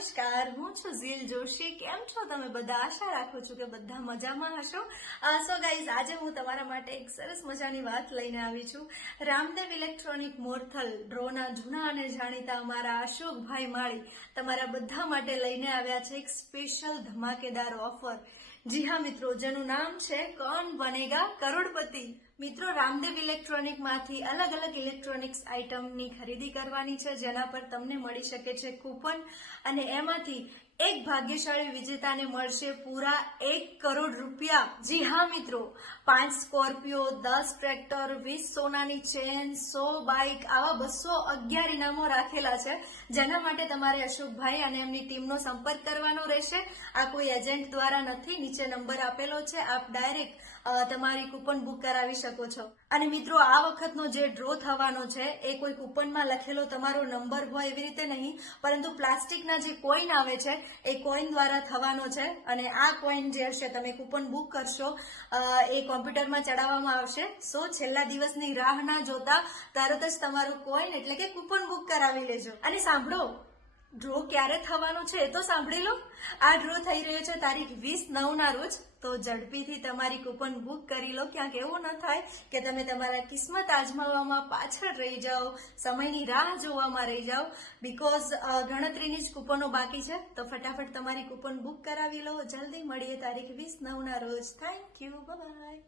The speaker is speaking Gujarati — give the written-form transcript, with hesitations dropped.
નમસ્કાર, હું છું ઝીલ જોશી. કેમ છો તમે બધા? આશા રાખું છું કે બધા મજામાં હશો. સો ગાઈઝ, આજે હું તમારા માટે એક સરસ મજાની વાત લઈને આવી છું. રામદેવ ઇલેક્ટ્રોનિક મોરથલ ડ્રોના જૂના અને જાણીતા અમારા અશોકભાઈ માળી તમારા બધા માટે લઈને આવ્યા છે એક સ્પેશિયલ ધમાકેદાર ઓફર. જી હા મિત્રો, જેનું નામ છે કૌન બનેગા કરોડપતિ. મિત્રો, રામદેવ ઇલેક્ટ્રોનિક માંથી અલગ અલગ ઇલેક્ટ્રોનિક્સ આઇટમની ખરીદી કરવાની છે, જેના પર તમને મળી શકે છે કૂપન, અને એમાંથી એક ભાગ્યશાળી વિજેતાને મળશે પૂરા 1 કરોડ રૂપિયા. જી હા મિત્રો, 5 સ્કોર્પિયો, 10 ટ્રેક્ટર, 20 સોનાની ચેન, 100 બાઇક, આવા 211 ઇનામો રાખેલા છે, જેના માટે તમારે અશોકભાઈ અને એમની ટીમનો સંપર્ક કરવાનો રહેશે. આ કોઈ એજન્ટ દ્વારા નથી. નીચે નંબર આપેલો છે, આપ ડાયરેક્ટ તમારી કૂપન બુક કરાવી શકો છો. અને મિત્રો, આ વખતનો જે ડ્રો થવાનો છે એ કોઈ કૂપનમાં લખેલો તમારો નંબર હોય એવી રીતે નહીં, પરંતુ પ્લાસ્ટિકના જે કોઈન આવે છે એ કોઈન દ્વારા થવાનો છે. અને આ કોઈન જે હશે, તમે કૂપન બુક કરશો એ કોમ્પ્યુટરમાં ચડાવવામાં આવશે. સો છેલ્લા દિવસની રાહ ના જોતા તરત જ તમારું કોઈન એટલે કે કૂપન બુક કરાવી લેજો. અને સાંભળો, ડ્રો ક્યારે થવાનો છે એ તો સાંભળી લો. આ ડ્રો થઈ રહ્યો છે તારીખ 20/9 ના રોજ. તો ઝડપીથી તમારી કૂપન બુક કરી લો. ક્યાંક એવું ન થાય કે તમે તમારા કિસ્મત આજમાવવામાં પાછળ રહી જાઓ, સમયની રાહ જોવામાં રહી જાઓ. બીકોઝ ગણતરીની જ કૂપનો બાકી છે. તો ફટાફટ તમારી કૂપન બુક કરાવી લો. જલ્દી મળીએ તારીખ 20/9 ના રોજ. Thank you, by.